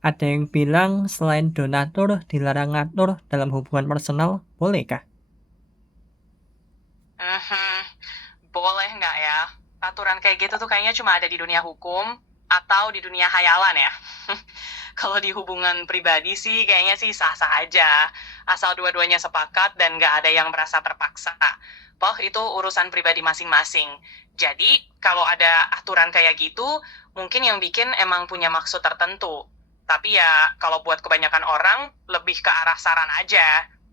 Ada yang bilang selain donatur dilarang ngatur dalam hubungan personal, bolehkah? Mhm, boleh nggak ya? Aturan kayak gitu tuh kayaknya cuma ada di dunia hukum atau di dunia hayalan ya. Kalau di hubungan pribadi sih kayaknya sih sah-sah aja. Asal dua-duanya sepakat dan nggak ada yang merasa terpaksa. Toh itu urusan pribadi masing-masing. Jadi kalau ada aturan kayak gitu, mungkin yang bikin emang punya maksud tertentu. Tapi ya kalau buat kebanyakan orang, lebih ke arah saran aja,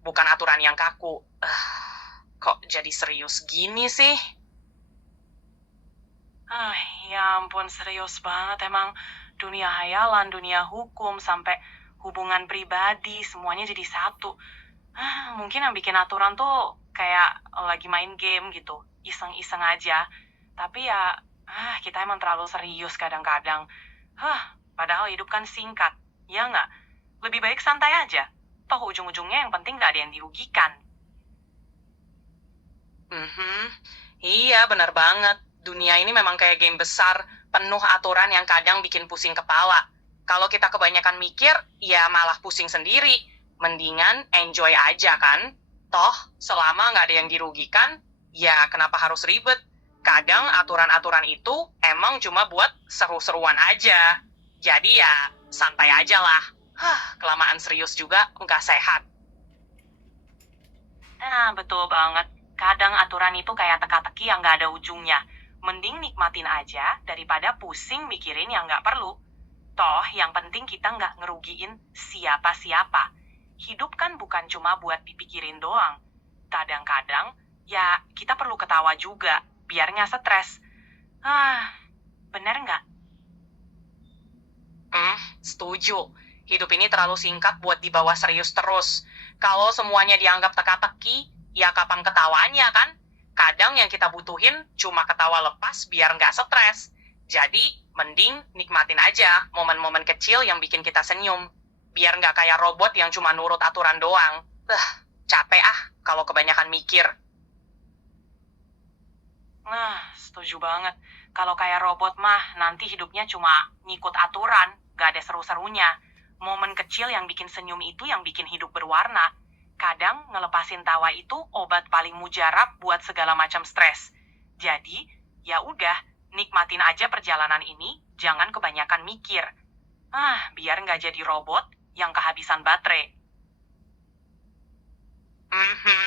bukan aturan yang kaku. Kok jadi serius gini sih? Ah, ya ampun, serius banget emang. Dunia hayalan, dunia hukum, sampai hubungan pribadi, semuanya jadi satu. Mungkin yang bikin aturan tuh kayak lagi main game gitu, iseng-iseng aja. Tapi ya, kita emang terlalu serius kadang-kadang. Padahal hidup kan singkat, ya nggak? Lebih baik santai aja. Toh ujung-ujungnya yang penting nggak ada yang dirugikan. Mhm. Iya, benar banget. Dunia ini memang kayak game besar, penuh aturan yang kadang bikin pusing kepala. Kalau kita kebanyakan mikir, ya malah pusing sendiri. Mendingan enjoy aja kan? Toh, selama nggak ada yang dirugikan, ya kenapa harus ribet? Kadang aturan-aturan itu emang cuma buat seru-seruan aja. Jadi ya, santai aja lah. Kelamaan serius juga nggak sehat. Nah, betul banget. Kadang aturan itu kayak teka-teki yang nggak ada ujungnya. Mending nikmatin aja daripada pusing mikirin yang nggak perlu. Toh, yang penting kita nggak ngerugiin siapa-siapa. Hidup kan bukan cuma buat dipikirin doang. Kadang-kadang, ya kita perlu ketawa juga, biar nggak stres. Bener nggak? Setuju. Hidup ini terlalu singkat buat dibawa serius terus. Kalau semuanya dianggap teka-teki, ya kapan ketawanya kan? Kadang yang kita butuhin cuma ketawa lepas biar nggak stres. Jadi, mending nikmatin aja momen-momen kecil yang bikin kita senyum. Biar nggak kayak robot yang cuma nurut aturan doang. Capek kalau kebanyakan mikir. Setuju banget. Kalau kayak robot mah, nanti hidupnya cuma ngikut aturan, gak ada seru-serunya. Momen kecil yang bikin senyum itu yang bikin hidup berwarna. Kadang ngelepasin tawa itu obat paling mujarab buat segala macam stres. Jadi, ya udah, nikmatin aja perjalanan ini, jangan kebanyakan mikir. Biar nggak jadi robot yang kehabisan baterai. Mhm.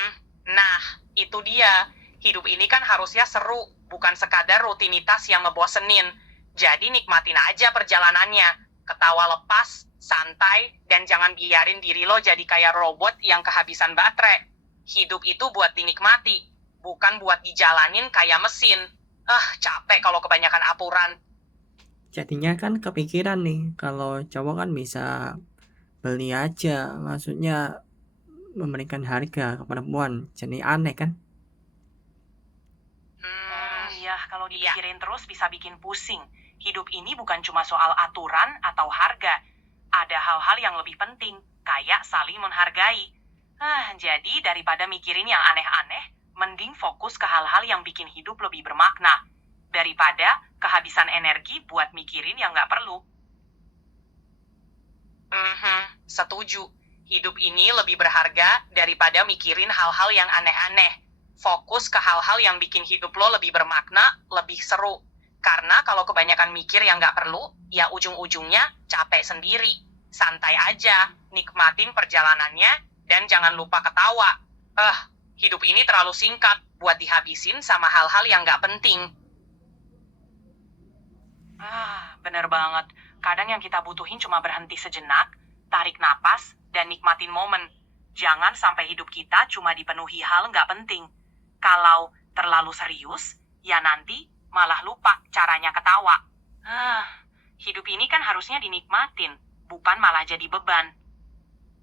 Nah, itu dia. Hidup ini kan harusnya seru, bukan sekadar rutinitas yang ngebosenin. Jadi nikmatin aja perjalanannya. Ketawa lepas, santai, dan jangan biarin diri lo jadi kayak robot yang kehabisan baterai. Hidup itu buat dinikmati, bukan buat dijalanin kayak mesin. Capek kalau kebanyakan aturan. Jadinya kan kepikiran nih, kalau cowok kan bisa beli aja, maksudnya memberikan harga ke perempuan. Jadi aneh kan? Iya, kalau dipikirin terus bisa bikin pusing. Hidup ini bukan cuma soal aturan atau harga. Ada hal-hal yang lebih penting, kayak saling menghargai. Jadi daripada mikirin yang aneh-aneh, mending fokus ke hal-hal yang bikin hidup lebih bermakna. Daripada kehabisan energi buat mikirin yang nggak perlu. Setuju. Hidup ini lebih berharga daripada mikirin hal-hal yang aneh-aneh. Fokus ke hal-hal yang bikin hidup lo lebih bermakna, lebih seru. Karena kalau kebanyakan mikir yang nggak perlu, ya ujung-ujungnya capek sendiri. Santai aja, nikmatin perjalanannya, dan jangan lupa ketawa. Hidup ini terlalu singkat buat dihabisin sama hal-hal yang nggak penting. Bener banget. Kadang yang kita butuhin cuma berhenti sejenak, tarik napas, dan nikmatin momen. Jangan sampai hidup kita cuma dipenuhi hal nggak penting. Kalau terlalu serius, ya nanti malah lupa caranya ketawa. Hidup ini kan harusnya dinikmatin, bukan malah jadi beban.